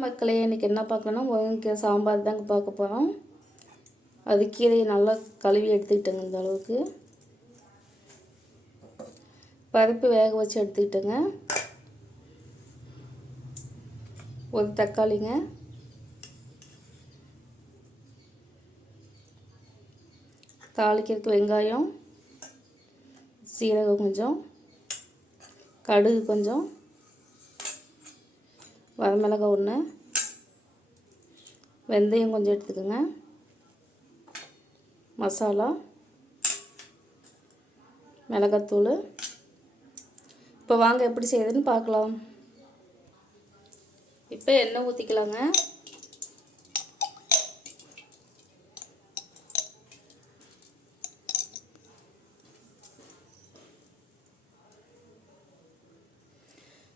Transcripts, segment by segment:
மக்களே இன்றைக்கி என்ன பார்க்கணும் முருங்கைக்கீரை சாம்பார் தாங்க பார்க்க போகிறோம் அது கீரையை நல்லா கழுவி எடுத்துக்கிட்டேங்க இந்த அளவுக்கு. பருப்பு வேக வச்சு எடுத்துக்கிட்டேங்க. ஒரு தக்காளிங்க. தாளிக்கிறதுக்கு வெங்காயம் சீரகம் கொஞ்சம் கடுகு கொஞ்சம் வரமிளகாய் ஒன்று வெந்தயம் கொஞ்சம் எடுத்துக்கோங்க. மசாலா மிளகாத்தூள். இப்போ வாங்க எப்படி செய்யுதுன்னு பார்க்கலாம். இப்போ எண்ணெய் ஊற்றிக்கலாங்க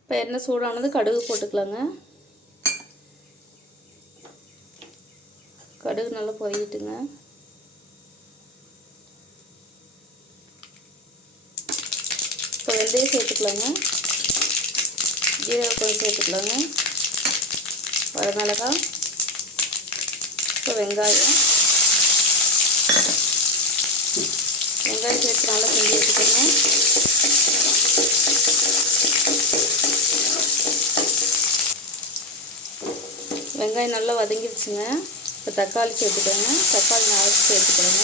இப்போ எண்ணெய் சூடானது கடுகு போட்டுக்கலாங்க. கடுகு நல்லா பொரியட்டுங்க இப்போ வெந்தயம் சேர்த்துக்கலாங்க. ஜீரகம் கொஞ்சம் சேர்த்துக்கலாங்க. வரமிளகாய் இப்போ வெங்காயம். வெங்காயம் சேர்த்து நல்லா செஞ்சு வச்சுக்கோங்க வெங்காயம் நல்லா வதங்கிடுச்சுங்க. இப்போ தக்காளி சேர்த்துக்கோங்க தக்காளி நாலு சேர்த்துக்கோங்க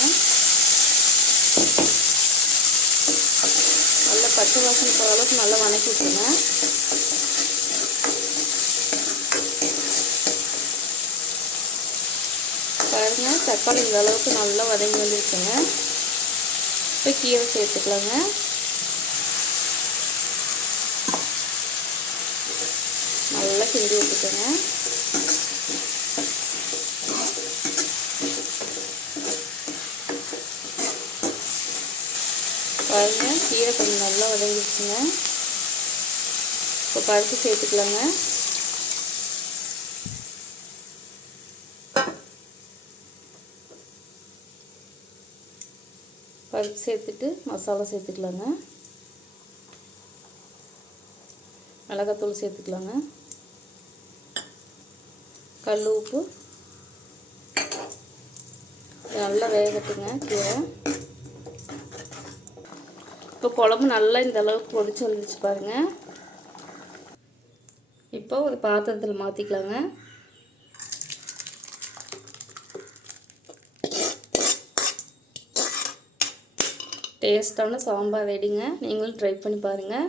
நல்லா பச்சை வாசனை போகிற அளவுக்கு நல்லா வதக்கி விட்டுருங்க. பாருங்க தக்காளி இந்த அளவுக்கு நல்லா வதங்கி வந்துருச்சுங்க. இப்போ கீரை சேர்த்துக்கலாங்க நல்லா கிண்டி விட்டுக்கோங்க. பாருங்க. கீரை கொஞ்சம் நல்லா வதங்கிடுச்சுங்க. இப்போ பருப்பு சேர்த்துக்கலாங்க. பருப்பு சேர்த்துட்டு மசாலா சேர்த்துக்கலாங்க. மிளகாத்தூள் சேர்த்துக்கலாங்க. கல் உப்பு. நல்லா வேகட்டுங்க கீரை. இப்போ குழம்பு நல்லா இந்த அளவுக்கு கொதிச்சு வந்துச்சு பாருங்கள் இப்போ ஒரு பாத்திரத்தில் மாற்றிக்கலாங்க டேஸ்ட்டான சாம்பார் ரெடிங்க நீங்களும் ட்ரை பண்ணி பாருங்கள்